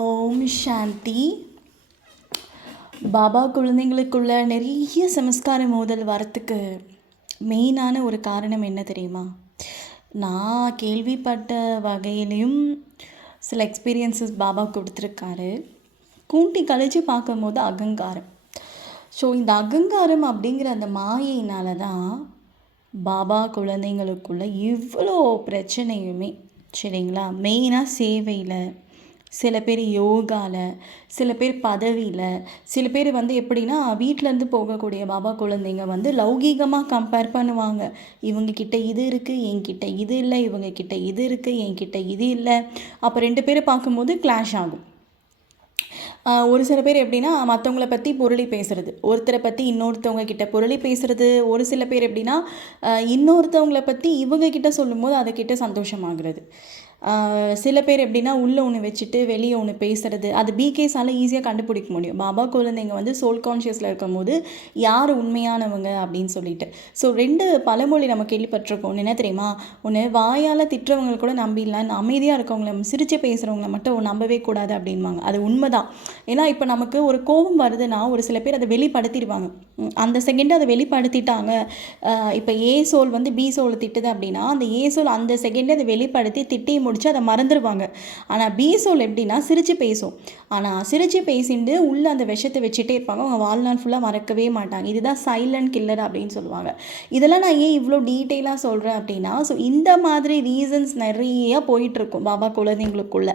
ஓம் சாந்தி. பாபா குழந்தைங்களுக்குள்ள நிறைய சமஸ்கார மோதல் வரத்துக்கு மெயினான ஒரு காரணம் என்ன தெரியுமா? நான் கேள்விப்பட்ட வகையிலையும் சில எக்ஸ்பீரியன்சஸ் பாபா கொடுத்துருக்காரு. கூட்டி கழிச்சு பார்க்கும்போது அகங்காரம். ஸோ இந்த அகங்காரம் அப்படிங்கிற அந்த மாயையினால தான் பாபா குழந்தைங்களுக்குள்ள இவ்வளோ பிரச்சனையுமே சரிங்களா? மெயினாக சேவையில் சில பேர் யோகாவில் சில பேர் பதவியில் சில பேர் வந்து எப்படின்னா வீட்டிலேருந்து போகக்கூடிய பாபா குழந்தைங்க வந்து லௌகீகமாக கம்பேர் பண்ணுவாங்க. இவங்கக்கிட்ட இது இருக்குது என்கிட்ட இது இல்லை இவங்கக்கிட்ட இது இருக்குது என்கிட்ட இது இல்லை. அப்போ ரெண்டு பேரும் பார்க்கும்போது கிளாஷ் ஆகும். ஒரு சில பேர் எப்படின்னா மற்றவங்கள பற்றி புரளி பேசுகிறது ஒருத்தரை பற்றி இன்னொருத்தவங்க கிட்ட புரளி பேசுறது. ஒரு சில பேர் எப்படின்னா இன்னொருத்தவங்கள பற்றி இவங்க கிட்ட சொல்லும்போது அதைக்கிட்ட சந்தோஷமாகிறது. சில பேர் எப்படின்னா உள்ளே ஒன்று வச்சுட்டு வெளியே ஒன்று பேசுறது. அது பிகேஸால் ஈஸியாக கண்டுபிடிக்க முடியும். பாபா குழந்தைங்க வந்து சோல் கான்ஷியஸில் இருக்கும்போது யார் உண்மையானவங்க அப்படின்னு சொல்லிட்டு. ஸோ ரெண்டு பழமொழி நம்ம கேள்விப்பட்டிருக்கோம். என்ன தெரியுமா? ஒன்று வாயால் திட்டுறவங்களை கூட நம்பிடலாம் அமைதியாக இருக்கவங்கள சிரிச்சு பேசுகிறவங்கள மட்டும் நம்பவே கூடாது அப்படின்வாங்க அது உண்மைதான். ஏன்னா இப்போ நமக்கு ஒரு கோபம் வருதுன்னா ஒரு சில பேர் அதை வெளிப்படுத்திடுவாங்க. அந்த செகண்ட் அதை வெளிப்படுத்திட்டாங்க. இப்போ ஏ சோல் வந்து பி சோலை திட்டுது அப்படின்னா அந்த ஏ சோல் அந்த செகண்டே அதை வெளிப்படுத்தி திட்டி முடித்து அதை மறந்துடுவாங்க ஆனால் பி சோல் எப்படின்னா சிரித்து பேசும். ஆனால் சிரித்து பேசிட்டு உள்ளே அந்த விஷத்தை வச்சுட்டே இருப்பாங்க. அவங்க வாழ்நாள் ஃபுல்லாக மறக்கவே மாட்டாங்க. இதுதான் சைலண்ட் கில்லர் அப்படின்னு சொல்லுவாங்க. இதெல்லாம் நான் ஏன் இவ்வளோ டீட்டெயிலாக சொல்கிறேன் அப்படின்னா ஸோ இந்த மாதிரி ரீசன்ஸ் நிறைய போயிட்டுருக்கும் பாபா குழந்தைங்களுக்குள்ள.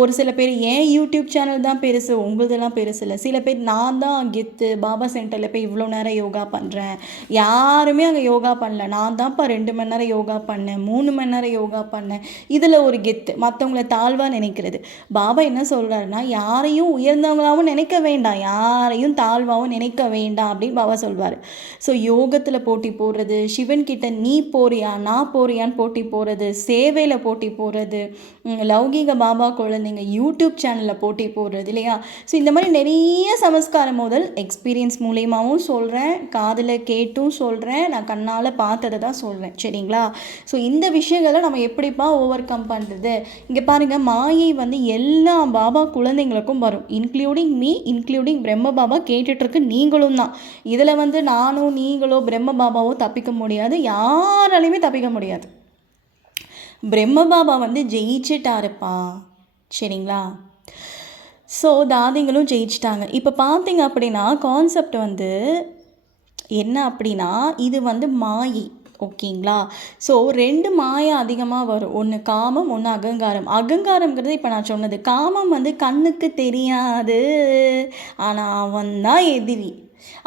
ஒரு சில பேர் ஏன் யூடியூப் சேனல் தான் பெருசு உங்களுதெல்லாம் பெருசு இல்லை. சில பேர் நான் தான் கெத்து பாபா சென்டரில் போய் இவ்வளோ நேரம் யோகா பண்ணுறேன் யாருமே அங்கே யோகா பண்ணல. நான் தான்ப்பா ரெண்டு மணி நேரம் யோகா பண்ணேன் மூணு மணி நேரம் யோகா பண்ணேன். இதில் ஒரு கெத்து மற்றவங்கள தாழ்வாக நினைக்கிறது. பாபா என்ன சொல்கிறாருன்னா யாரையும் உயர்ந்தவங்களாகவும் நினைக்க வேண்டாம் யாரையும் தாழ்வாகவும் நினைக்க வேண்டாம் அப்படின்னு பாபா சொல்வார். ஸோ யோகத்தில் போட்டி போடுறது சிவன் கிட்ட நீ போறியா நான் போறியான்னு போட்டி போடுறது சேவையில் போட்டி போடுறது லௌகீக பாபா குழந்தைங்க யூடியூப் சேனலில் போட்டி போடுறது இல்லையா? ஸோ இந்த மாதிரி நிறைய சமஸ்காரம் முதல் எக்ஸ்பீரியன்ஸ் மூலியமாகவும் சொல்கிறேன் காதில் கேட்டும் சொல்கிறேன் நான் கண்ணால் பார்த்ததை தான் சொல்கிறேன் சரிங்களா? ஸோ இந்த விஷயங்களை நம்ம எப்படிப்பா ஓவர் கம் பண்ணுறது இங்கே பாருங்கள் மாயை வந்து எல்லா பாபா குழந்தைங்களுக்கும் வரும். இன்க்ளூடிங் மீ இன்க்ளூடிங் பிரம்ம பாபா கேட்டுட்ருக்கு நீங்களும் தான். இதில் வந்து நானும் நீங்களோ பிரம்ம பாபாவோ தப்பிக்க முடியாது. யாராலையுமே தப்பிக்க முடியாது. பிரம்ம பாபா வந்து ஜெயிச்சிட்டாருப்பா. சரிங்களா? ஸோ தாதிங்களும் ஜெயிச்சிட்டாங்க. இப்போ பார்த்தீங்க அப்படின்னா கான்செப்ட் வந்து என்ன அப்படின்னா இது வந்து மாயை. ஓகேங்களா? ஸோ ரெண்டு மாயம் அதிகமாக வரும். ஒன்று காமம் ஒன்று அகங்காரம். அகங்காரம்ங்கிறது இப்போ நான் சொன்னது. காமம் வந்து கண்ணுக்கு தெரியாது. ஆனால் அவன் தான் எதிரி.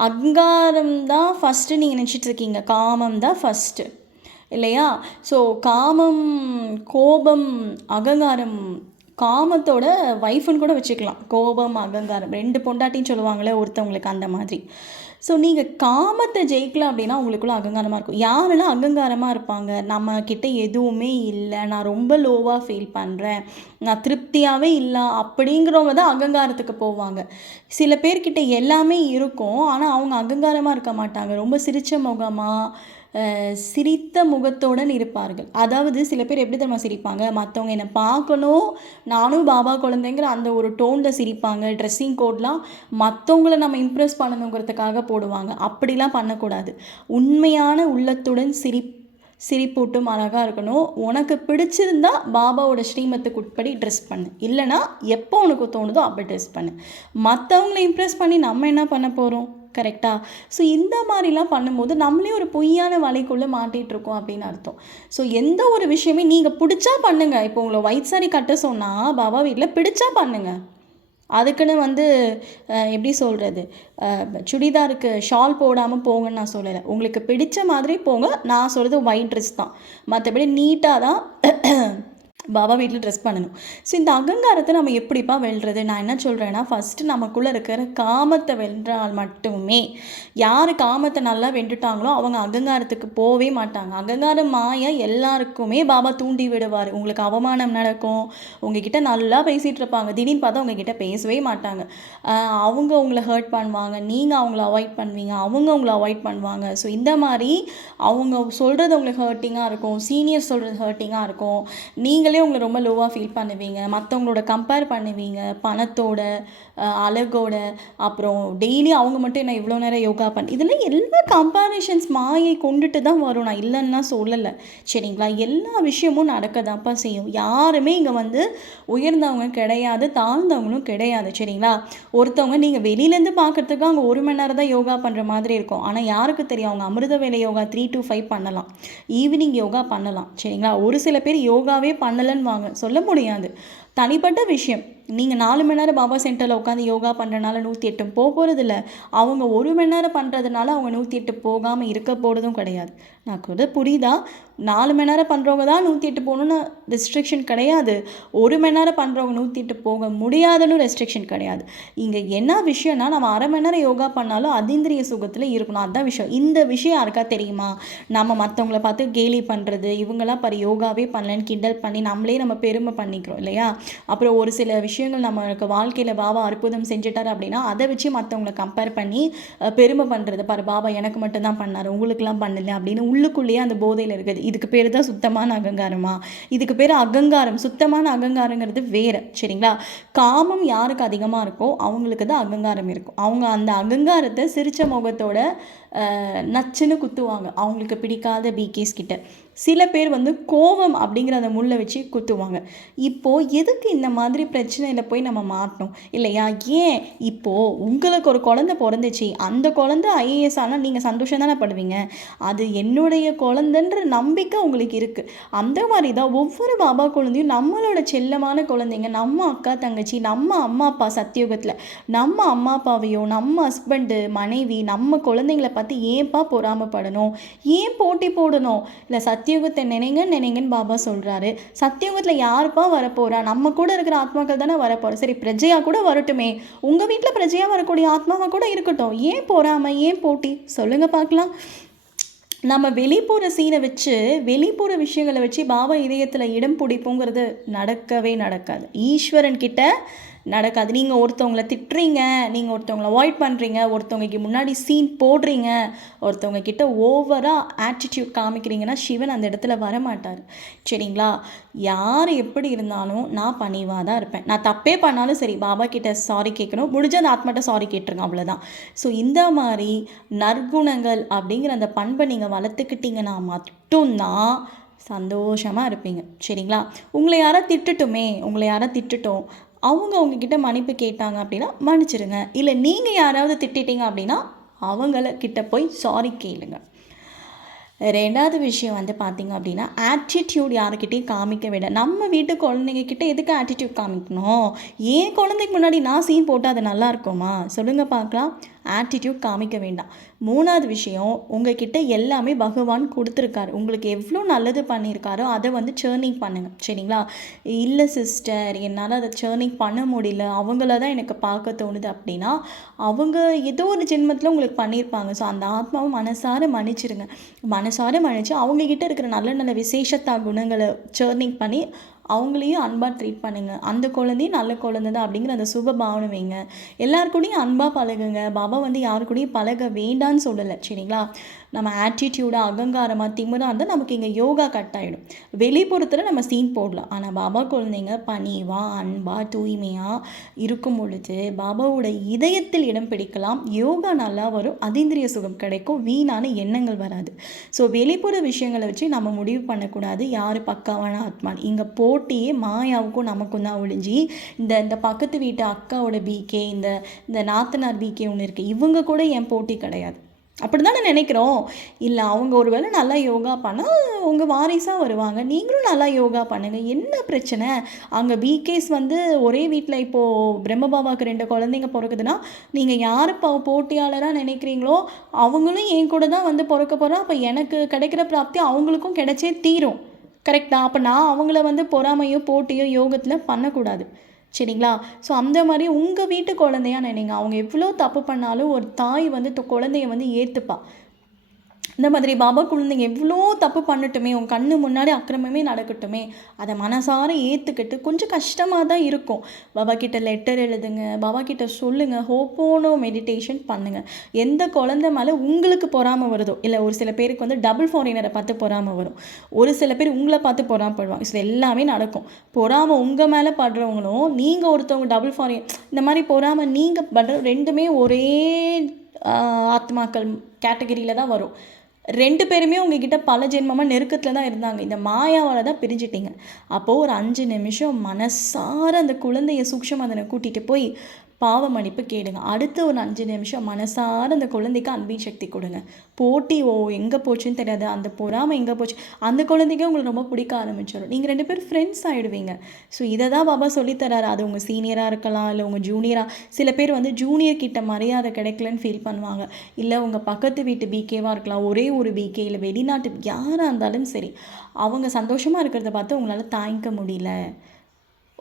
அகங்காரம் தான் ஃபஸ்ட்டு நீங்கள் நினச்சிட்டு இருக்கீங்க காமம் தான் ஃபஸ்ட்டு இல்லையா? ஸோ காமம் கோபம் அகங்காரம் காமத்தோட வைஃப்னு கூட வச்சுக்கலாம். கோபம் அகங்காரம். ரெண்டு பொண்டாட்டின்னு சொல்லுவாங்களே ஒருத்தவங்களுக்கு அந்த மாதிரி. ஸோ நீங்கள் காமத்தை ஜெயிக்கலாம் அப்படின்னா உங்களுக்குள்ள அகங்காரமாக இருக்கும். யாரெல்லாம் அகங்காரமாக இருப்பாங்க? நம்ம கிட்ட எதுவுமே இல்லை. நான் ரொம்ப லோவாக ஃபீல் பண்ணுறேன் நான் திருப்தியாகவே இல்லை. அப்படிங்கிறவங்க தான் அகங்காரத்துக்கு போவாங்க. சில பேர்கிட்ட எல்லாமே இருக்கும். ஆனால் அவங்க அகங்காரமாக இருக்க மாட்டாங்க. ரொம்ப சிரிச்ச முகமாக சிரித்த முகத்துடன் இருப்பார்கள். அதாவது சில பேர் எப்படி தெரியுமா சிரிப்பாங்க? மற்றவங்க என்னை பார்க்கணும். நானும் பாபா குழந்தைங்கிற அந்த ஒரு டோனில் சிரிப்பாங்க. ட்ரெஸ்ஸிங் கோட்லாம் மற்றவங்கள நம்ம இம்ப்ரெஸ் பண்ணணுங்கிறதுக்காக போடுவாங்க. அப்படிலாம் பண்ணக்கூடாது. உண்மையான உள்ளத்துடன் சிரி சிரிப்பூட்டும் அழகாக இருக்கணும். உனக்கு பிடிச்சிருந்தா பாபாவோட ஸ்ரீமத்துக்கு உட்படி ட்ரெஸ் பண்ணு. இல்லைனா எப்போ உனக்கு தோணுதோ அப்போ ட்ரெஸ் பண்ணு. மற்றவங்கள இம்ப்ரெஸ் பண்ணி நம்ம என்ன பண்ண போகிறோம் கரெக்டாக ஸோ இந்த மாதிரிலாம் பண்ணும்போது நம்மளே ஒரு பொய்யான வலைக்குள்ளே மாட்டிகிட்டு இருக்கோம் அப்படின்னு அர்த்தம். ஸோ எந்த ஒரு விஷயமே நீங்கள் பிடிச்சா பண்ணுங்கள் இப்போ உங்களை ஒயிட் சாரி கட்ட சொன்னால் பாபா வீட்டில் பிடிச்சா பண்ணுங்கள் அதுக்குன்னு வந்து எப்படி சொல்கிறது சுடிதாருக்கு ஷால் போடாமல் போங்கன்னு நான் சொல்லலை. உங்களுக்கு பிடிச்ச மாதிரி போங்க. நான் சொல்கிறது ஒயிட் ட்ரெஸ் தான். மற்றபடி நீட்டாக தான் பாபா வீட்டில் ட்ரெஸ் பண்ணணும். ஸோ இந்த அகங்காரத்தை நம்ம எப்படிப்பா வெல்றது? நான் என்ன சொல்கிறேன்னா ஃபஸ்ட்டு நமக்குள்ளே இருக்கிற காமத்தை வென்றால் மட்டுமே யார் காமத்தை நல்லா வென்றுட்டாங்களோ அவங்க அகங்காரத்துக்கு போகவே மாட்டாங்க. அகங்காரம் மாயா எல்லாருக்குமே பாபா தூண்டி விடுவார். உங்களுக்கு அவமானம் நடக்கும். உங்ககிட்ட நல்லா பேசிகிட்டு இருப்பாங்க. திடீர்னு பார்த்தா உங்ககிட்ட பேசவே மாட்டாங்க. அவங்க உங்களை ஹர்ட் பண்ணுவாங்க. நீங்கள் அவங்கள அவாய்ட் பண்ணுவீங்க. அவங்க உங்களை அவாய்ட் பண்ணுவாங்க. ஸோ இந்த மாதிரி அவங்க சொல்கிறது உங்களுக்கு ஹர்ட்டிங்காக இருக்கும். சீனியர் சொல்கிறது ஹர்ட்டிங்காக இருக்கும். நீங்களே நீங்களே உங்களை ரொம்ப லோவாக ஃபீல் பண்ணுவீங்க. மற்றவங்களோட கம்பேர் பண்ணுவீங்க. பணத்தோட அழகோட அப்புறம் டெய்லி அவங்க மட்டும் என்ன இவ்வளோ நேரம் யோகா பண்ண இதெல்லாம் எல்லா கம்பேரிஷன்ஸ் மாயை கொண்டுட்டு தான் வரும். நான் இல்லைன்னா சொல்லலை. சரிங்களா? எல்லா விஷயமும் நடக்க தான்ப்பா செய்யும். யாருமே இங்கே வந்து உயர்ந்தவங்க கிடையாது தாழ்ந்தவங்களும் கிடையாது. சரிங்களா? ஒருத்தவங்க நீங்கள் வெளியிலேருந்து பார்க்குறதுக்கு அவங்க ஒரு மணி நேரம் தான் யோகா பண்ணுற மாதிரி இருக்கும். ஆனால் யாருக்கு தெரியும்? அவங்க அமிர்த வேலை யோகா த்ரீ டு ஃபைவ் பண்ணலாம். ஈவினிங் யோகா பண்ணலாம். சரிங்களா? ஒரு சில பேர் யோகாவே பண்ணலன்னு வாங்க சொல்ல முடியாது. தனிப்பட்ட விஷயம். நீங்கள் நாலு மணி நேரம் பாபா சென்டரில் உட்காந்து யோகா பண்ணுறனால நூற்றி எட்டு போக போகிறதில்ல அவங்க ஒரு மணி நேரம் பண்ணுறதுனால அவங்க நூற்றி எட்டு போகாமல் இருக்க போகிறதும் கிடையாது. நான் கூட புரியுதா? நாலு மணி நேரம் பண்ணுறவங்க தான் நூற்றி எட்டு போகணுன்னு ரெஸ்ட்ரிக்ஷன் கிடையாது. ஒரு மணி நேரம் பண்ணுறவங்க நூற்றி எட்டு போக முடியாதுன்னு ரெஸ்ட்ரிக்ஷன் கிடையாது. இங்கே என்ன விஷயம்னா நம்ம அரை மணி நேரம் யோகா பண்ணாலும் அதீந்திரிய சுகத்தில் இருக்கணும். அதுதான் விஷயம். இந்த விஷயம் யாருக்கா தெரியுமா? நம்ம மற்றவங்கள பார்த்து கேலி பண்ணுறது இவங்கெல்லாம் பாரு யோகாவே பண்ணலன்னு கிண்டல் பண்ணி நம்மளே நம்ம பெருமை பண்ணிக்கிறோம் இல்லையா? அப்புறம் ஒரு சில விஷயங்கள் நம்மளுக்கு வாழ்க்கையில் பாபா அற்புதம் செஞ்சுட்டார் அப்படின்னா அதை வச்சு மற்றவங்கள கம்பேர் பண்ணி பெருமை பண்ணுறது பாரு பாபா எனக்கு மட்டும்தான் பண்ணார் உங்களுக்கெல்லாம் பண்ணல அப்படின்னு உள்ளுக்குள்ளேயே அந்த போதையில் இருக்குது. இதுக்கு பேர் தான் சுத்தமான அகங்காரமா? இதுக்கு பேர் அகங்காரம். சுத்தமான அகங்காரங்கிறது வேறு சரிங்களா? காமம் யாருக்கு அதிகமாக இருக்கோ அவங்களுக்கு தான் அகங்காரம் இருக்கும். அவங்க அந்த அகங்காரத்தை சிரிச்ச முகத்தோட நச்சுன்னு குத்துவாங்க. அவங்களுக்கு பிடிக்காத பிகேஸ் கிட்ட. சில பேர் வந்து கோவம் அப்படிங்கிற அந்த முள்ளை வச்சு குத்துவாங்க. இப்போது எதுக்கு இந்த மாதிரி பிரச்சனையில் போய் நம்ம மாட்டணும்? இல்லையா? ஏன்? இப்போது உங்களுக்கு ஒரு குழந்தை பிறந்துச்சு. அந்த குழந்தை ஐஏஎஸ் ஆனால் நீங்கள் சந்தோஷம் தானே படுவீங்க? அது என்னுடைய குழந்தைன்ற நம்பிக்கை உங்களுக்கு இருக்குது அந்த மாதிரி தான் ஒவ்வொரு பாபா குழந்தையும் நம்மளோட செல்லமான குழந்தைங்க நம்ம அக்கா தங்கச்சி நம்ம அம்மா அப்பா சத்தியுகத்தில் நம்ம அம்மா அப்பாவையோ நம்ம ஹஸ்பண்டு மனைவி நம்ம குழந்தைங்கள பார்த்து ஏன்பா பொறாமப்படணும்? ஏன் போட்டி போடணும்? இல்லை சத்தியுகத்தை நினைங்க நினைங்கன்னு பாபா சொல்கிறாரு சத்தியுகத்தில் யாருப்பா வரப்போகிறா நம்ம கூட இருக்கிற ஆத்மாக்கள் தானே வரப்போகிறோம் சரி பிரஜையாக கூட வரட்டுமே. உங்கள் வீட்டில் பிரஜையாக வரக்கூடிய ஆத்மாவாக கூட இருக்கட்டும். ஏன் பொறாமை? ஏன் போட்டி? சொல்லுங்கள் பார்க்கலாம் நம்ம வெளிப்புற சீனை வச்சு வெளிப்புற விஷயங்களை வச்சு பாபா இதயத்தில் இடம் பிடிப்புங்கிறது நடக்கவே நடக்காது. ஈஸ்வரன் கிட்ட நடக்காது. நீங்கள் ஒருத்தவங்கள திட்டுறீங்க நீங்கள் ஒருத்தவங்கள அவாய்ட் பண்ணுறீங்க ஒருத்தவங்களுக்கு முன்னாடி சீன் போடுறீங்க ஒருத்தவங்க கிட்ட ஓவராக ஆட்டிடியூட் காமிக்கிறீங்கன்னா சிவன் அந்த இடத்துல வரமாட்டார். சரிங்களா? யார் எப்படி இருந்தாலும் நான் பணிவாக தான் இருப்பேன். நான் தப்பே பண்ணாலும் சரி பாபா கிட்ட சாரி கேட்கணும். முடிஞ்ச அந்த ஆத்மாட்ட சாரி கேட்டுருங்க அவ்வளோதான் ஸோ இந்த மாதிரி நற்குணங்கள் அப்படிங்கிற அந்த பண்பை நீங்கள் வளர்த்துக்கிட்டீங்கன்னா மட்டும்தான் சந்தோஷமாக இருப்பீங்க. சரிங்களா? உங்களை யாராவது திட்டுட்டுமே உங்களை யாராவது திட்டுட்டோம் அவங்க உங்ககிட்ட மன்னிப்பு கேட்டாங்க அப்படின்னா மன்னிச்சிருங்க. இல்லை நீங்கள் யாராவது திட்டிட்டீங்க அப்படின்னா அவங்கள கிட்ட போய் சாரி கேளுங்க. ரெண்டாவது விஷயம் வந்து பார்த்திங்க அப்படின்னா ஆட்டிடியூட் யாருக்கிட்டையும் காமிக்க விட நம்ம வீட்டு குழந்தைங்க கிட்டே எதுக்கு ஆட்டிடியூட் காமிக்கணும்? ஏன் குழந்தைக்கு முன்னாடி நான் சீன் போட்டால் அது நல்லா இருக்குமா? சொல்லுங்கள் பார்க்கலாம். ஆட்டிடியூட் காமிக்க வேண்டாம். மூணாவது விஷயம் உங்ககிட்ட எல்லாமே பகவான் கொடுத்துருக்காரு. உங்களுக்கு எவ்வளோ நல்லது பண்ணியிருக்காரோ அதை வந்து சேர்னிங் பண்ணுங்கள் சரிங்களா? இல்லை சிஸ்டர் என்னால் அதை சேர்னிங் பண்ண முடியல. அவங்கள தான் எனக்கு பார்க்க தோணுது அப்படின்னா அவங்க ஏதோ ஒரு ஜென்மத்தில் உங்களுக்கு பண்ணியிருப்பாங்க. ஸோ அந்த ஆத்மாவை மனசார மன்னிச்சிருங்க. மனசார மன்னிச்சு அவங்கக்கிட்ட இருக்கிற நல்ல நல்ல விசேஷத்தா குணங்களை சேர்னிங் பண்ணி அவங்களையும் அன்பாக ட்ரீட் பண்ணுங்க. அந்த குழந்தையும் நல்ல குழந்தை தான் அப்படிங்கிற அந்த சுப பாவனை வைங்க. எல்லார் கூடயும் அன்பாக பழகுங்க. பாபா வந்து யாரு கூடயும் பழக வேண்டான்னு சொல்லலை. சரிங்களா? நம்ம ஆட்டிடியூடாக அகங்காரமாக திமுறாக இருந்தால் நமக்கு இங்கே யோகா கட் ஆகிடும் வெளிப்புறத்தில் நம்ம சீன் போடலாம். ஆனால் பாபா குழந்தைங்க பணிவா அன்பாக தூய்மையாக இருக்கும் பொழுது பாபாவோட இதயத்தில் இடம் பிடிக்கலாம். யோகா நல்லா வரும். அதீந்திரிய சுகம் கிடைக்கும். வீணான எண்ணங்கள் வராது. ஸோ வெளிப்புற விஷயங்களை வச்சு நம்ம முடிவு பண்ணக்கூடாது. யார் பக்காவான ஆத்மான் இங்கே போட்டியே மாயாவுக்கும் நமக்கும் தான் ஒழிஞ்சி இந்த இந்த பக்கத்து வீட்டு அக்காவோட பிகே இந்த இந்த நாத்தனார் பிகே ஒன்று இருக்குது இவங்க கூட என் போட்டி கிடையாது. அப்படி தானே நினைக்கிறோம். இல்லை அவங்க ஒருவேளை நல்லா யோகா பண்ணால் உங்கள் வாரிசாக வருவாங்க. நீங்களும் நல்லா யோகா பண்ணுங்கள் என்ன பிரச்சனை? அங்கே பிகேஸ் வந்து ஒரே வீட்டில் இப்போது பிரம்மபாபாவுக்கு ரெண்டு குழந்தைங்க பிறக்குதுன்னா நீங்கள் யார் இப்போ போட்டியாளராக நினைக்கிறீங்களோ அவங்களும் என் கூட தான் வந்து பிறக்க போகிறோம் அப்போ எனக்கு கிடைக்கிற பிராப்தி அவங்களுக்கும் கிடைச்சே தீரும். கரெக்டாக அப்போ நான் அவங்கள வந்து பொறாமையோ போட்டியோ யோகத்தில் பண்ணக்கூடாது. சரிங்களா? ஸோ அந்த மாதிரி உங்கள் வீட்டு குழந்தையா நினைங்க. அவங்க எவ்வளோ தப்பு பண்ணாலும் ஒரு தாய் வந்து த- குழந்தைய வந்து ஏற்றுப்பா இந்த மாதிரி பாபா குழந்தைங்க எவ்வளோ தப்பு பண்ணட்டுமே உன் கண்ணு முன்னாடி அக்கிரமமே நடக்கட்டுமே அதை மனசார ஏற்றுக்கிட்டு கொஞ்சம் கஷ்டமாக தான் இருக்கும். பாபா கிட்ட லெட்டர் எழுதுங்க பாபா கிட்ட சொல்லுங்கள் ஹோப்போனோ மெடிடேஷன் பண்ணுங்கள் எந்த குழந்தை மேலே உங்களுக்கு பொறாமல் வருதோ இல்லை ஒரு சில பேருக்கு வந்து டபுள் ஃபாரினரை பார்த்து பொறாமல் வரும். ஒரு சில பேர் உங்களை பார்த்து பொறாமப்படுவாங்க. இது எல்லாமே நடக்கும். பொறாமல் உங்கள் மேலே படுறவங்களும் நீங்கள் ஒருத்தவங்க டபுள் ஃபாரின் இந்த மாதிரி பொறாமல் நீங்கள் படுற ரெண்டுமே ஒரே ஆத்மாக்கள் கேட்டகரியில் தான் வரும். ரெண்டு பேருமே உங்ககிட்ட பல ஜென்மமாக நெருக்கத்தில் தான் இருந்தாங்க. இந்த மாயாவால் தான் பிரிஞ்சிட்டிங்க. அப்போது ஒரு அஞ்சு நிமிஷம் மனசார அந்த குழந்தைய சூக்ஷமதனை கூட்டிகிட்டு போய் பாவ மன்னிப்பு கேளுங்க அடுத்து ஒரு அஞ்சு நிமிஷம் மனசார அந்த குழந்தைக்கு அன்பின் சக்தி கொடுங்க. போட்டி ஓ எங்கே போச்சுன்னு தெரியாது. அந்த பொறாமல் எங்கே போச்சு? அந்த குழந்தைக்கே உங்களுக்கு ரொம்ப பிடிக்க ஆரம்பிச்சிடும். நீங்கள் ரெண்டு பேரும் ஃப்ரெண்ட்ஸ் ஆகிடுவீங்க ஸோ இதை தான் பாபா சொல்லித்தராரு அது உங்கள் சீனியராக இருக்கலாம் இல்லை உங்கள் ஜூனியராக சில பேர் வந்து ஜூனியர் கிட்ட மரியாதை கிடைக்கலன்னு ஃபீல் பண்ணுவாங்க. இல்லை உங்கள் பக்கத்து வீட்டு பிகேவாக இருக்கலாம். ஒரே ஒரு பிகே இல்லை வெளிநாட்டு யாராக இருந்தாலும் சரி அவங்க சந்தோஷமாக இருக்கிறத பார்த்து உங்களால் தாங்கிக்க முடியல.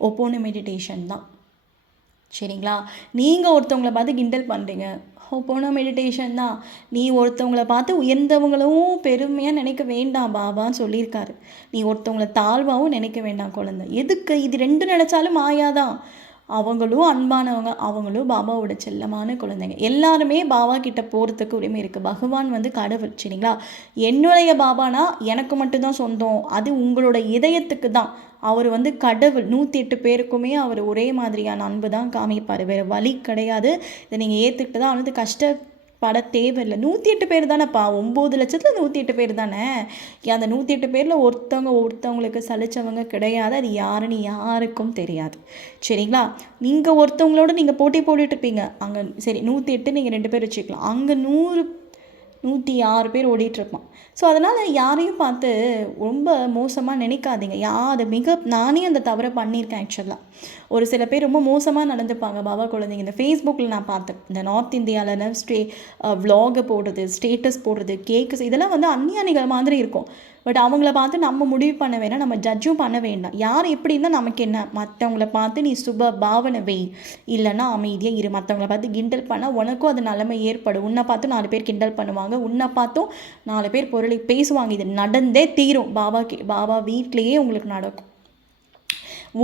ஒப்போன மெடிடேஷன் தான். சரிங்களா? நீங்கள் ஒருத்தவங்கள பார்த்து கிண்டல் பண்ணுறீங்க போன மெடிடேஷன் தான். நீ ஒருத்தவங்கள பார்த்து உயர்ந்தவங்களும் பெருமையாக நினைக்க வேண்டாம் பாபான்னு சொல்லியிருக்காரு. நீ ஒருத்தவங்களை தாழ்வாகவும் நினைக்க வேண்டாம் குழந்தை. எதுக்கு? இது ரெண்டு நினச்சாலும் மாயாதான் அவங்களும் அன்பானவங்க அவங்களும் பாபாவோட செல்லமான குழந்தைங்க. எல்லாருமே பாபா கிட்ட போகிறதுக்கு உரிமை இருக்குது பகவான் வந்து கடவுள் சரிங்களா? என்னுடைய பாபானா எனக்கு மட்டும்தான் சொந்தம். அது உங்களோட இதயத்துக்கு தான். அவர் வந்து கடவுள். நூற்றி எட்டு பேருக்குமே அவர் ஒரே மாதிரியான அன்பு தான் காமிப்பார். வேறு வழி கிடையாது. இதை நீங்கள் ஏற்றுக்கிட்டு தான் வந்து பட தேவையில்லை நூற்றி எட்டு பேர் தானேப்பா ஒம்பது லட்சத்தில் நூற்றி எட்டு பேர் தானே? அந்த நூற்றி எட்டு பேரில் ஒருத்தவங்க ஒருத்தவங்களுக்கு சலிச்சவங்க கிடையாது. அது யாருன்னு யாருக்கும் தெரியாது. சரிங்களா? நீங்கள் ஒருத்தவங்களோட நீங்கள் போட்டி போட்டுட்டு இருப்பீங்க. அங்கே சரி நூற்றி எட்டு நீங்கள் ரெண்டு பேர் வச்சுக்கலாம். அங்கே நூறு நூற்றி ஆறு பேர் ஓடிட்டுருப்பான். ஸோ அதனால் யாரையும் பார்த்து ரொம்ப மோசமாக நினைக்காதீங்க. யா அது மிக நானே அந்த தவறை பண்ணியிருக்கேன் ஆக்சுவலாக ஒரு சில பேர் ரொம்ப மோசமாக நடந்துப்பாங்க பாபா குழந்தைங்க. இந்த ஃபேஸ்புக்கில் நான் பார்த்தேன். இந்த நார்த் இந்தியாவில் ஸ்டே vlog போடுறது ஸ்டேட்டஸ் போடுறது கேக்ஸ் இதெல்லாம் வந்து அந்நியானிகள் மாதிரி இருக்கும். பட் அவங்கள பார்த்து நம்ம முடிவு பண்ண வேணாம் நம்ம ஜட்ஜும் பண்ண வேண்டாம். யார் எப்படி இருந்தால் நமக்கு என்ன? மற்றவங்கள பார்த்து நீ சுப பாவனை வை. இல்லைன்னா அமைதியாக இரு. மற்றவங்கள பார்த்து கிண்டல் பண்ணால் உனக்கும் அது நிலைமை ஏற்படும். உன்னை பார்த்து நாலு பேர் கிண்டல் பண்ணுவாங்க. உன்னை பார்த்தும் நாலு பேர் பொருளை பேசுவாங்க. இது நடந்தே தீரும். பாபா கே பாபா வீட்லேயே உங்களுக்கு நடக்கும்.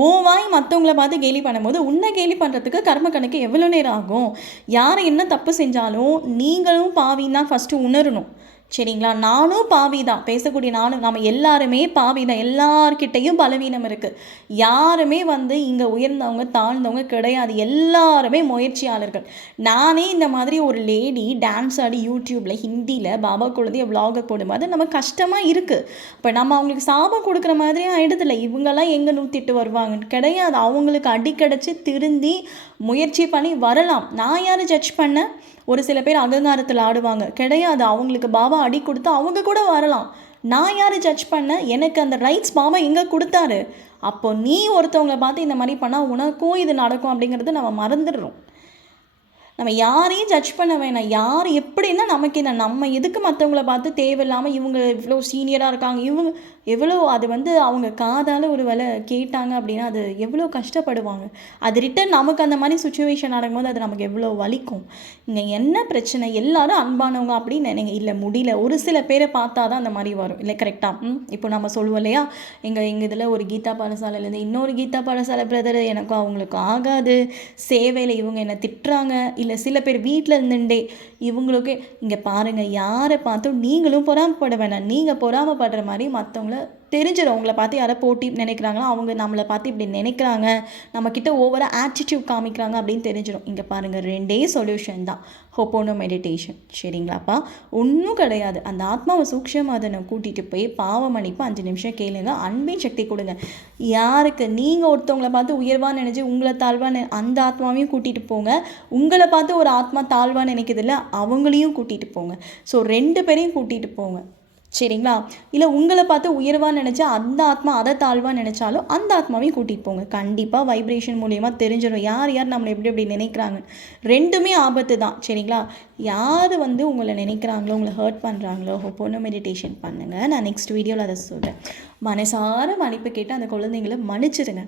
ஓவாய் மற்றவங்கள பார்த்து கேலி பண்ணும்போது உன்னை கேலி பண்ணுறதுக்கு கர்ம கணக்கு எவ்வளோ நேரம் ஆகும்? யார் என்ன தப்பு செஞ்சாலும் நீங்களும் பாவின்னு தான் ஃபஸ்ட்டு உணரணும். சரிங்களா? நானும் பாவி தான் பேசக்கூடிய நானும் நம்ம எல்லாருமே பாவி தான் எல்லார்கிட்டேயும் பலவீனம் இருக்குது யாருமே வந்து இங்கே உயர்ந்தவங்க தாழ்ந்தவங்க கிடையாது. எல்லாருமே முயற்சியாளர்கள். நானே இந்த மாதிரி ஒரு லேடி டான்ஸ் ஆடி யூடியூப்பில் ஹிந்தியில் பாபா குழந்தைய விலாகை போடும்போது நம்ம கஷ்டமாக இருக்குது இப்போ நம்ம அவங்களுக்கு சாபம் கொடுக்குற மாதிரியே ஆகிடுதில்ல இவங்கெல்லாம் எங்கே நூற்றிட்டு வருவாங்கன்னு கிடையாது. அவங்களுக்கு அடிக்கடிச்சு திருந்தி முயற்சி பண்ணி வரலாம். நான் யார் ஜட்ஜ் பண்ணேன்? ஒரு சில பேர் அகங்காரத்தில் ஆடுவாங்க. கிடையாது அவங்களுக்கு பாபா அடி கொடுத்து அவங்க கூட வரலாம். நான் யார் ஜட்ஜ் பண்ண? எனக்கு அந்த ரைட்ஸ் பாபா எங்கே கொடுத்தாரு. அப்போ நீ ஒருத்தவங்களை பார்த்து இந்த மாதிரி பண்ணால் உனக்கும் இது நடக்கும் அப்படிங்கிறது நம்ம மறந்துடுறோம். நம்ம யாரையும் ஜட்ஜ் பண்ண வேணாம். யார் எப்படின்னா நமக்கு என்ன நம்ம எதுக்கு மற்றவங்கள பார்த்து தேவையில்லாமல் இவங்க இவ்வளோ சீனியராக இருக்காங்க இவங்க எவ்வளோ அது வந்து அவங்க காதால் ஒரு வேலை கேட்டாங்க அப்படின்னா அது எவ்வளோ கஷ்டப்படுவாங்க. அது ரிட்டன் நமக்கு அந்த மாதிரி சுச்சுவேஷன் நடக்கும்போது அது நமக்கு எவ்வளோ வலிக்கும். இங்கே என்ன பிரச்சனை? எல்லாரும் அன்பானவங்க அப்படின்னு நினைங்க. இல்லை முடியல. ஒரு சில பேரை பார்த்தா தான் அந்த மாதிரி வரும். இல்லை கரெக்டாக இப்போ நம்ம சொல்லுவோம் இல்லையா? எங்கள் எங்கள் இதில் ஒரு கீதா பாடசாலையிலேருந்து இன்னொரு கீதா பாடசாலை பிரதர் எனக்கும் அவங்களுக்கு ஆகாது. சேவையில் இவங்க என்னை திட்டுறாங்க. இல்லை சில பேர் வீட்டில் இருந்துட்டே இவங்களுக்கு இங்கே பாருங்கள் யாரை பார்த்தும் நீங்களும் பொறாமப்பட வேணாம். நீங்கள் பொறாமப்படுற மாதிரி மற்றவங்கள தெரிஞ்சிடும் உங்களை பார்த்து யாரை போட்டி நினைக்கிறாங்களோ அவங்க நம்மளை பார்த்து இப்படி நினைக்கிறாங்க. நம்மக்கிட்ட ஓவராக ஆட்டிடியூட் காமிக்கிறாங்க அப்படின்னு தெரிஞ்சிடும் இங்கே பாருங்கள் ரெண்டே சொல்யூஷன் தான். ஹோப்போனோ மெடிடேஷன் சரிங்களாப்பா? ஒன்றும் கிடையாது. அந்த ஆத்மாவை சூக்ஷமாதனை கூட்டிகிட்டு போய் பாவம் மன்னிப்பு அஞ்சு நிமிஷம் கேளுங்க. அன்பின் சக்தி கொடுங்க. யாருக்கு நீங்கள் ஒருத்தவங்கள பார்த்து உயர்வாக நினச்சி உங்களை தாழ்வாக அந்த ஆத்மாவையும் கூட்டிகிட்டு போங்க. உங்களை பார்த்து ஒரு ஆத்மா தாழ்வாக நினைக்கிறதில்ல அவங்களையும் கூட்டிகிட்டு போங்க. ஸோ ரெண்டு பேரையும் கூட்டிகிட்டு போங்க. சரிங்களா? இல்லை உங்களை பார்த்து உயர்வாக நினச்சா அந்த ஆத்மா அதை தாழ்வாக நினச்சாலும் அந்த ஆத்மாவையும் கூட்டிகிட்டு போங்க. கண்டிப்பாக வைப்ரேஷன் மூலயமா தெரிஞ்சிடும். யார் யார் நம்மளை எப்படி எப்படி நினைக்கிறாங்க? ரெண்டுமே ஆபத்து தான். சரிங்களா? யார் வந்து உங்களை நினைக்கிறாங்களோ உங்களை ஹர்ட் பண்ணுறாங்களோ பொண்ணு மெடிடேஷன் பண்ணுங்கள் நான் நெக்ஸ்ட் வீடியோவில் அதை சொல்கிறேன் மனசார மன்னிப்பு கேட்டு அந்த குழந்தைங்களை மன்னிச்சிருங்க.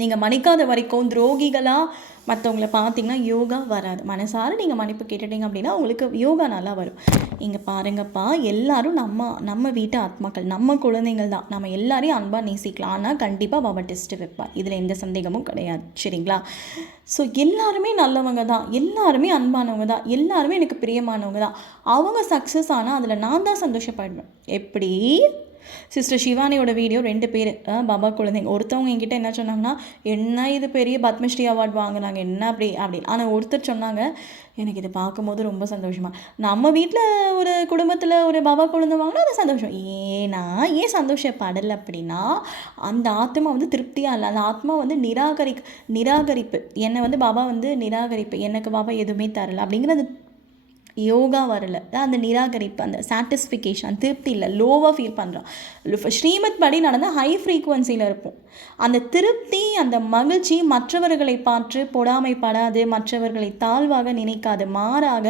நீங்கள் மன்னிக்காத வரைக்கும் துரோகிகளாக மற்றவங்கள பார்த்தீங்கன்னா யோகா வராது. மனசார நீங்கள் மன்னிப்பு கேட்டுட்டீங்க அப்படின்னா உங்களுக்கு யோகா நல்லா வரும். இங்கே பாருங்கப்பா எல்லாரும் நம்ம நம்ம வீட்டு ஆத்மாக்கள் நம்ம குழந்தைங்கள் தான். நம்ம எல்லாரையும் அன்பாக நேசிக்கலாம். ஆனால் கண்டிப்பாக பாபா டெஸ்ட்டு வைப்பார் இதில் எந்த சந்தேகமும் கிடையாது. சரிங்களா? ஸோ எல்லாருமே நல்லவங்க தான். எல்லாருமே அன்பானவங்க தான். எல்லாருமே எனக்கு பிரியமானவங்க தான். அவங்க சக்ஸஸ் ஆனால் அதில் நான் தான் சந்தோஷப்படுவேன். எப்படி? சிஸ்டர் சிவானியோட வீடியோ ரெண்டு பேர் பாபா குழந்தைங்க ஒருத்தவங்க என்கிட்ட என்ன சொன்னாங்கன்னா என்ன இது பெரிய பத்மஸ்ரீ அவார்ட் வாங்கினாங்க என்ன அப்படி? அப்படின்னு ஆனால் ஒருத்தர் சொன்னாங்க எனக்கு இதை பார்க்கும்போது ரொம்ப சந்தோஷமா. நம்ம வீட்டில் ஒரு குடும்பத்தில் ஒரு பாபா குழந்தை வாங்கினா அது சந்தோஷம். ஏன்னா ஏன் சந்தோஷப்படலை அப்படின்னா அந்த ஆத்மா வந்து திருப்தியாக இல்லை. அந்த ஆத்மா வந்து நிராகரி நிராகரிப்பு. என்னை வந்து பாபா வந்து நிராகரிப்பு. எனக்கு பாபா எதுவுமே தரல அப்படிங்கிற அந்த யோகா வரல. அந்த நிராகரிப்பு அந்த சாட்டிஸ்ஃபிகேஷன் திருப்தி இல்லை லோவாக ஃபீல் பண்ணுறான் ஸ்ரீமத் படி நடந்தால் ஹை ஃப்ரீக்குவன்சியில் இருப்போம். அந்த திருப்தி அந்த மகிழ்ச்சி மற்றவர்களை பார்த்து பொடாமைப்படாது மற்றவர்களை தாழ்வாக நினைக்காது. மாறாக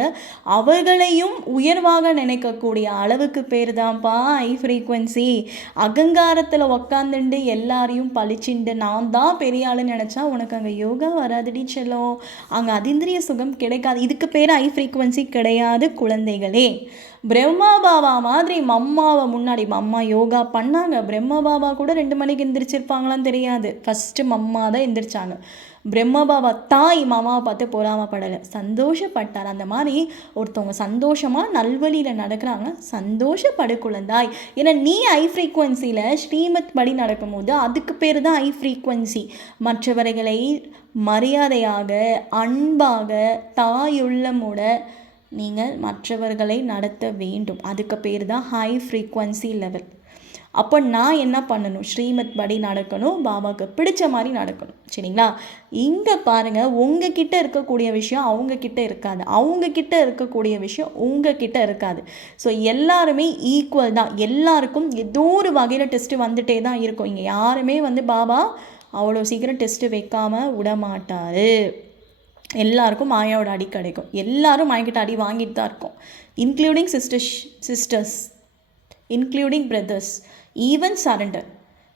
அவர்களையும் உயர்வாக நினைக்கக்கூடிய அளவுக்கு பேர் தான்ப்பா ஐ ஃப்ரீக்குவன்சி அகங்காரத்தில் உக்காந்துண்டு எல்லாரையும் பழிச்சுண்டு நான் தான் பெரிய ஆளுன்னு நினச்சா உனக்கு அங்கே யோகா வராதுடி செல்லும். அங்கே அதிந்திரிய சுகம் கிடைக்காது. இதுக்கு பேர் ஐ ஃப்ரீக்குவென்சி கிடையாது குழந்தைகளே. பிரம்மா பாபா மாதிரி மம்மாவை முன்னாடி மம்மா யோகா பண்ணாங்க. பிரம்ம பாபா கூட ரெண்டு மணிக்கு எந்திரிச்சிருப்பாங்களான்னு தெரியாது. ஃபஸ்ட்டு மம்மா தான் எந்திரிச்சாங்க. பிரம்ம பாபா தாய் மாமாவை பார்த்து பொறாமப்படலை. சந்தோஷப்பட்டார். அந்த மாதிரி ஒருத்தவங்க சந்தோஷமாக நல்வழியில் நடக்கிறாங்க. சந்தோஷப்படு குழந்தாய் ஏன்னா நீ ஐ ஃப்ரீக்குவன்சியில் ஸ்ரீமத் படி நடக்கும்போது அதுக்கு பேர் தான் ஐ ஃப்ரீக்குவன்சி மற்றவர்களை மரியாதையாக அன்பாக தாயுள்ளமோட நீங்கள் மற்றவர்களை நடத்த வேண்டும். அதுக்கு பேர் தான் ஹை ஃப்ரீக்குவன்சி லெவல் அப்போ நான் என்ன பண்ணணும்? ஸ்ரீமத் படி நடக்கணும் பாபாவுக்கு பிடிச்ச மாதிரி நடக்கணும். சரிங்களா? இங்கே பாருங்கள் உங்ககிட்ட இருக்கக்கூடிய விஷயம் அவங்கக்கிட்ட இருக்காது. அவங்கக்கிட்ட இருக்கக்கூடிய விஷயம் உங்ககிட்ட இருக்காது. ஸோ எல்லாருமே ஈக்குவல் தான். எல்லாருக்கும் ஏதோ ஒரு வகையில் டெஸ்ட்டு வந்துட்டே தான் இருக்கும். இங்கே யாருமே வந்து பாபா அவ்வளோ சீக்கிரம் டெஸ்ட்டு வைக்காமல் விட மாட்டார் எல்லாருக்கும் மாயாவோட அடி கிடைக்கும். எல்லாரும் மாயக்கிட்ட அடி வாங்கிட்டு தான் இருக்கோம். Including sisters sisters including brothers even surrender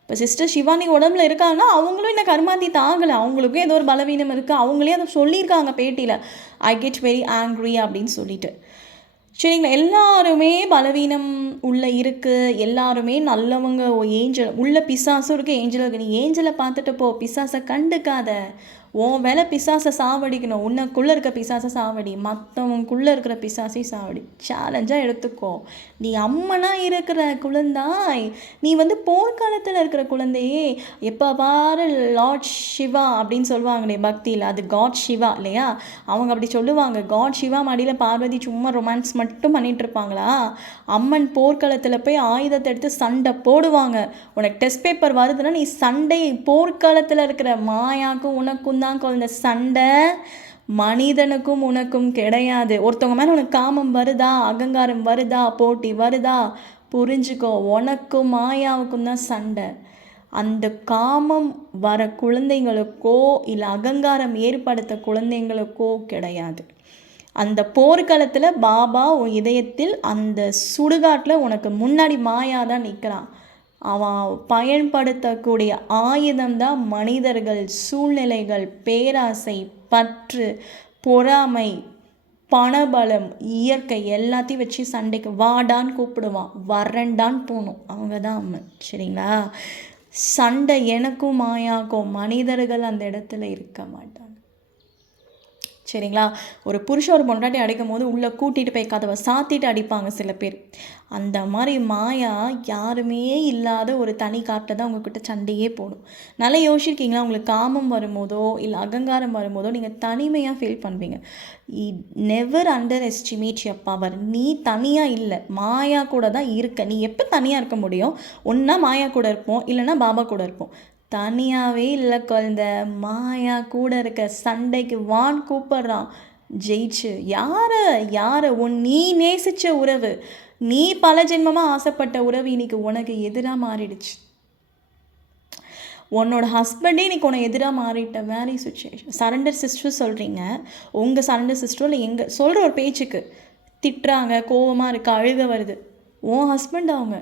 இப்போ சிஸ்டர் சிவானி உடம்புல இருக்காங்கன்னா அவங்களும் இந்த கருமாந்தி தாங்கலை. அவங்களுக்கும் ஏதோ ஒரு பலவீனம் இருக்குது அவங்களே அதை சொல்லியிருக்காங்க பேட்டியில். ஐ கெட் வெரி ஆங்க்ரி அப்படின்னு சொல்லிட்டு. சரிங்களா? எல்லாருமே பலவீனம் உள்ள இருக்குது எல்லாருமே நல்லவங்க ஏஞ்சல் உள்ள பிசாசும் இருக்குது ஏஞ்சலும் இருக்குது நீ ஏஞ்சலை பார்த்துட்டு போ. பிசாசை கண்டுக்காத. உன் வேலை பிசாசை சாவடிக்கணும். உன்னக்குள்ளே இருக்க பிசாசை சாவடி. மற்றவங்களுக்குள்ளே இருக்கிற பிசாசை சாவடி. சேலஞ்சாக எடுத்துக்கோ. நீ அம்மனாக இருக்கிற குழந்தாய். நீ வந்து போர்க்காலத்தில் இருக்கிற குழந்தையே. எப்போ பாரு லார்ட் சிவா அப்படின்னு சொல்லுவாங்களே பக்தியில். அது காட் சிவா இல்லையா? அவங்க அப்படி சொல்லுவாங்க. காட் சிவா மடியில் பார்வதி சும்மா ரொமான்ஸ் மட்டும் பண்ணிகிட்டு இருப்பாங்களா? அம்மன் போர்க்களத்தில் போய் ஆயுதத்தை எடுத்து சண்டை போடுவாங்க. உனக்கு டெஸ்ட் பேப்பர் வருதுன்னா நீ சண்டை போர்க்காலத்தில் இருக்கிற மாயாக்கும் உனக்கும் தான் குழந்த சண்டை மனிதனுக்கும் உனக்கும் கிடையாது. ஒருத்தவங்க மேலே உனக்கு காமம் வருதா? அகங்காரம் வருதா? போட்டி வருதா? புரிஞ்சுக்கோ உனக்கும் மாயாவுக்கும் தான் சண்டை. அந்த காமம் வர குழந்தைங்களுக்கோ இல்லை அகங்காரம் ஏற்படுத்த குழந்தைங்களுக்கோ கிடையாது. அந்த போர்க்களத்தில் பாபா உன் இதயத்தில் அந்த சுடுகாட்டில் உனக்கு முன்னாடி மாயா தான் நிற்கிறான் அவன் பயன்படுத்தக்கூடிய ஆயுதம்தான் மனிதர்கள் சூழ்நிலைகள் பேராசை பற்று பொறாமை பணபலம் இயற்கை எல்லாத்தையும் வச்சு சண்டைக்கு வாடான்னு கூப்பிடுவான் வரண்டான்னு போகணும் அவங்க தான் அம்மன் சரிங்களா? சண்டை எனக்கும் மாயாக்கும். மனிதர்கள் அந்த இடத்துல இருக்க மாட்டான் சரிங்களா? ஒரு புருஷன் ஒரு பொண்டாட்டி அடிக்கும் போது உள்ளே கூட்டிகிட்டு போய் கதவை சாத்திட்டு அடிப்பாங்க சில பேர். அந்த மாதிரி மாயா யாருமே இல்லாத ஒரு தனி காட்டை தான் உங்ககிட்ட சண்டையே போடும். நல்லா யோசிச்சிருக்கீங்களா? உங்களுக்கு காமம் வரும்போதோ இல்லை அகங்காரம் வரும்போதோ நீங்கள் தனிமையாக ஃபீல் பண்ணுவீங்க. Never underestimate your power நீ தனியாக இல்லை. மாயா கூட தான் இருக்க. நீ எப்போ தனியாக இருக்க முடியும்? ஒன்றா மாயா கூட இருப்போம் இல்லைன்னா பாபா கூட இருப்போம். தனியாகவே இல்லை குழந்த. மாயா கூட இருக்க சண்டைக்கு வான் கூப்பிட்றான். ஜெயிச்சு. யாரை? யாரை? உன் நீ நேசித்த உறவு. நீ பல ஜென்மமாக ஆசைப்பட்ட உறவு இன்னைக்கு உனக்கு எதிராக மாறிடுச்சு. உன்னோட ஹஸ்பண்டே இன்னைக்கு உனக்கு எதிராக மாறிட்ட வேரி சுச்சுவேஷன் சரண்டர் சிஸ்டர் சொல்கிறீங்க உங்கள் சரண்டர் சிஸ்டர் இல்லை எங்கள் சொல்கிற ஒரு பேச்சுக்கு. திட்டுறாங்க கோவமாக இருக்குது அழுக வருது. உன் ஹஸ்பண்ட் அவங்க.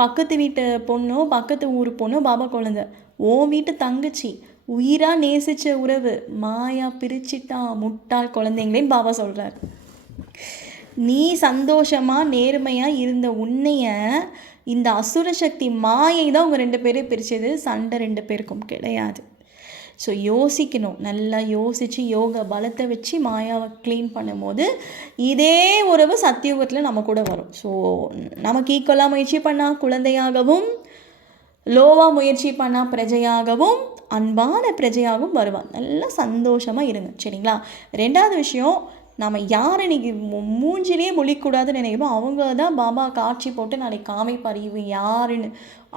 பக்கத்து வீட்டு பொண்ணோ பக்கத்து ஊர் பொண்ணோ பாபா குழந்த. ஓ வீட்டு தங்கச்சி உயிராக நேசித்த உறவு. மாயா பிரிச்சிட்டா முட்டாள் குழந்தைங்களேன்னு பாபா சொல்கிறார் நீ சந்தோஷமாக நேர்மையாக இருந்த உன்னைய இந்த அசுர சக்தி மாயை தான் உங்கள் ரெண்டு பேரையும் பிரித்தது சண்டை ரெண்டு பேருக்கும் கிடையாது. ஸோ யோசிக்கணும். நல்லா யோசித்து யோகா பலத்தை வச்சு மாயாவை க்ளீன் பண்ணும்போது இதே உறவு சத்தியுகத்தில் நம்ம கூட வரும். ஸோ நமக்கு ஈக்குவலாக முயற்சி பண்ணால் குழந்தையாகவும் லோவாக முயற்சி பண்ணால் பிரஜையாகவும் அன்பான பிரஜையாகவும் வருவான். நல்லா சந்தோஷமாக இருங்க. சரிங்களா? ரெண்டாவது விஷயம் நம்ம யார் இன்னைக்கு மூஞ்சிலே முழிக்கூடாதுன்னு நினைக்கிறோம் அவங்க தான் பாபா காட்சி போட்டு நாளைக்கு காமிப்பார். இவன் யாருன்னு.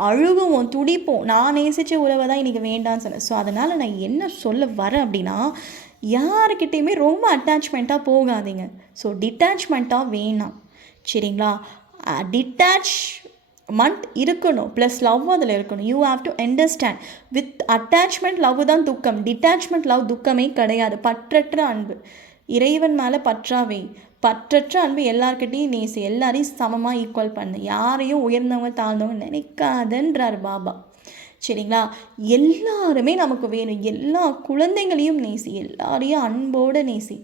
அழுகுவோம் துடிப்போம். நான் நேசித்த உறவை தான் இன்றைக்கி வேண்டான்னு சொன்னேன். ஸோ அதனால் நான் என்ன சொல்ல வரேன் அப்படின்னா யாருக்கிட்டேயுமே ரொம்ப அட்டாச்மெண்ட்டாக போகாதீங்க. ஸோ டிட்டாச்மெண்ட்டாக வேணாம். சரிங்களா? டிட்டாச் மந்த் இருக்கணும். ப்ளஸ் லவ் அதில் இருக்கணும். You have to understand with attachment love தான் துக்கம். டிட்டாச்மெண்ட் லவ் துக்கமே கிடையாது. பற்றற்ற அன்பு. இறைவன் மேலே பற்றாவே பற்றற்ற அன்பு எல்லார்கிட்டையும் நேசி. எல்லாரையும் சமமாக ஈக்குவல் பண்ணு. யாரையும் உயர்ந்தவங்க தாழ்ந்தவங்க நினைக்காதன்றார் பாபா. சரிங்களா? எல்லாருமே நமக்கு வேணும். எல்லா குழந்தைங்களையும் நேசி. எல்லாரையும் அன்போடு நேசி.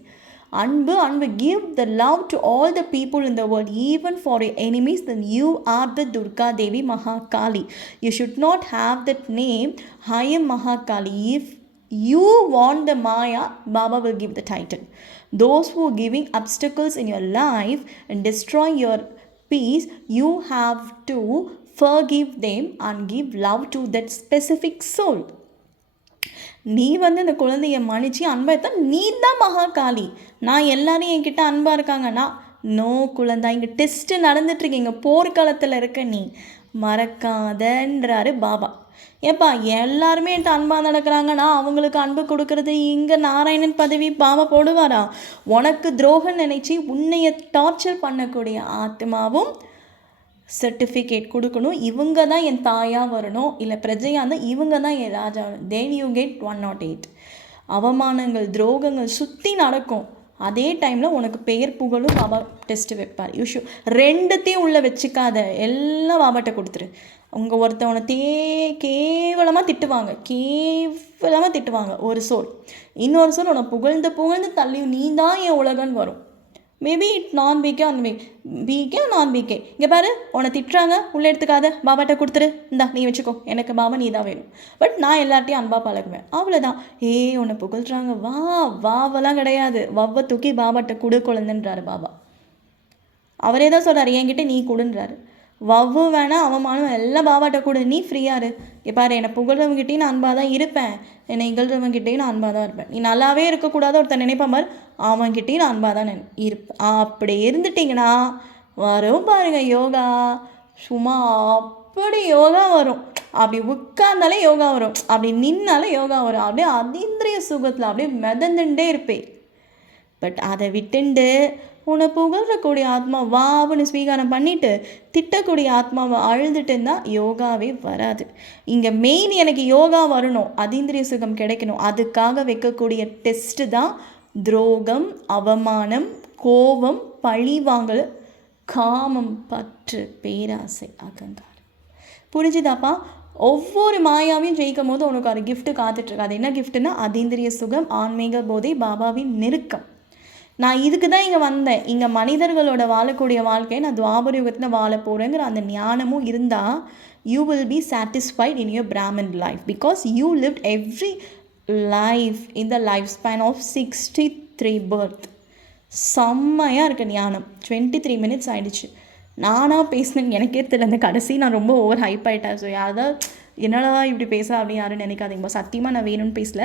அன்பு அன்பு. Give the love to all the people in the world even for you enemies then you are the Durga Devi Mahakali you should not have that name I'm Mahakali if you want the maya Baba will give the title Those who are giving obstacles in your life and destroying your peace, you have to forgive them and give love to that specific soul. நீ வந்து இந்த குழந்தைய மன்னிச்சு அன்பை தான் நீ தான் மகாகாளி நான் எல்லாரும் என்கிட்ட அன்பாக இருக்காங்கன்னா நோ குழந்தை இங்கே டெஸ்ட்டு நடந்துட்டுருக்கு இங்கே போர்க்காலத்தில் இருக்க நீ மறக்காதன்றாரு பாபா. ஏப்பா எல்லாருமே என்கிட்ட அன்பாக நடக்கிறாங்கன்னா அவங்களுக்கு அன்பு கொடுக்கறது இங்கே நாராயணன் பதவி பாவ போடுவாரா? உனக்கு துரோகம் நினைச்சி உன்னைய டார்ச்சர் பண்ணக்கூடிய ஆத்மாவும் சர்டிஃபிகேட் கொடுக்கணும். இவங்க தான் என் தாயாக வரணும். இல்லை பிரஜையாக இருந்தால் இவங்க தான் என் ராஜா. Then you get one not eight அவமானங்கள் துரோகங்கள் சுற்றி நடக்கும். அதே டைமில் உனக்கு பெயர் புகழும் பாபா டெஸ்ட்டு வைப்பார். யூஷு ரெண்டுத்தையும் உள்ளே வச்சுக்காத. எல்லாம் பாபாட்ட கொடுத்துரு. உங்கள் ஒருத்தவனை தே கேவலமாக திட்டுவாங்க. கேவலமாக திட்டுவாங்க. ஒரு சோல். இன்னொரு சோல் உன்னை புகழ்ந்து புகழ்ந்து தள்ளி நீ தான் என் உலகன்னு வரும். மேபி இட் நான் பிகே ஆன் பிகே நான் பிகே இங்கே பாரு உன்னை திட்டுறாங்க உள்ளே எடுத்துக்காத பாபாட்ட கொடுத்துரு. இந்தா நீ வச்சுக்கோ. எனக்கு பாபா நீ தான் வேணும். பட் நான் எல்லார்ட்டையும் அன்பாக பழகுவேன். அவ்வளோதான் ஏ உன்னை புகழ்றாங்க. வா வாவெல்லாம் கிடையாது. வவ்வ தூக்கி பாபாட்ட கொடு குழந்தைன்றாரு பாபா. அவரே தான் சொல்கிறார் என்கிட்ட நீ கொடுன்றாரு. வவ்வு வேணாம் அவமானம் எல்லாம் பாபாட்ட கூட. நீ ஃப்ரீயாக இரு. பாரு என்னை புகழ்றவங்ககிட்டையும் நான் அன்பாக தான் இருப்பேன். என்னை இகழ்றவங்ககிட்டையும் நான் அன்பாக தான் இருப்பேன். நீ நல்லாவே இருக்கக்கூடாத ஒருத்தன் நினைப்பா மாதிரி அவன்கிட்டையும் நான் அன்பாக தான் இருப்பேன். அப்படி இருந்துட்டிங்கன்னா வரும் பாருங்கள் யோகா. சும்மா அப்படி யோகா வரும். அப்படி உட்கார்ந்தாலே யோகா வரும். அப்படி நின்னாலே யோகா வரும். அப்படியே அதீந்திரிய சுகத்தில் அப்படியே மிதந்துட்டே இருப்பேன். பட் அதை விட்டுண்டு உன்னை புகழக்கூடிய ஆத்மா வாவுன்னு ஸ்வீகாரம் பண்ணிவிட்டு திட்டக்கூடிய ஆத்மாவை அழுதுட்டு இருந்தால் யோகாவே வராது. இங்கே மெயின் எனக்கு யோகா வரணும். அதீந்திரிய சுகம் கிடைக்கணும். அதுக்காக வைக்கக்கூடிய டெஸ்ட்டு தான் துரோகம் அவமானம் கோபம் பழிவாங்கல் காமம் பற்று பேராசை அகங்காரம். புரிஞ்சுதாப்பா? ஒவ்வொரு மாயாவையும் ஜெயிக்கும் போது உனக்கு ஒரு கிஃப்ட்டு காத்துட்ருக்கு அது என்ன கிஃப்ட்டுன்னா அதீந்திரிய சுகம் ஆன்மீக போதை பாபாவின் நெருக்கம். நான் இதுக்கு தான் இங்கே வந்தேன். இங்கே மனிதர்களோட வாழக்கூடிய வாழ்க்கையை நான் துவாபர யுகத்தில் வாழ போகிறேங்கிற அந்த ஞானமும் இருந்தால் you will be satisfied in your Brahmin life because you live every life in the life span of sixty three birth செம்மையாக இருக்குது ஞானம். டுவெண்ட்டி த்ரீ மினிட்ஸ் ஆகிடுச்சு நானாக பேசினேன் எனக்கே தெரியல. அந்த கடைசி நான் ரொம்ப ஓவர் ஹைப் ஆகிட்டேன் ஸோ யாராவது என்னடா இப்படி பேச அப்படின்னு யாரும் நினைக்காதீங்க. சத்தியமாக நான் வேணும்னு பேசல.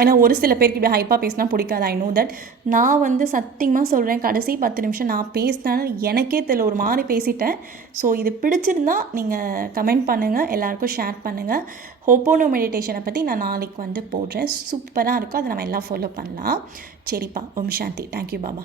ஏன்னா ஒரு சில பேருக்கு இப்படி ஹைப்பாக பேசினா பிடிக்காது. ஐ நோ தட் நான் வந்து சத்தியமாக சொல்கிறேன் கடைசி பத்து நிமிஷம் நான் பேசினாலும் எனக்கே தெரியல. ஒரு மாதிரி பேசிட்டேன். ஸோ இது பிடிச்சிருந்தா நீங்கள் கமெண்ட் பண்ணுங்கள் எல்லாருக்கும் ஷேர் பண்ணுங்கள் ஹோப்போனோ மெடிடேஷனை பற்றி நான் நாளைக்கு வந்து போடுறேன். சூப்பராக இருக்கும். அதை நம்ம எல்லாம் ஃபாலோ பண்ணலாம். சரிப்பா. ஓம் சாந்தி. Thank you Baba.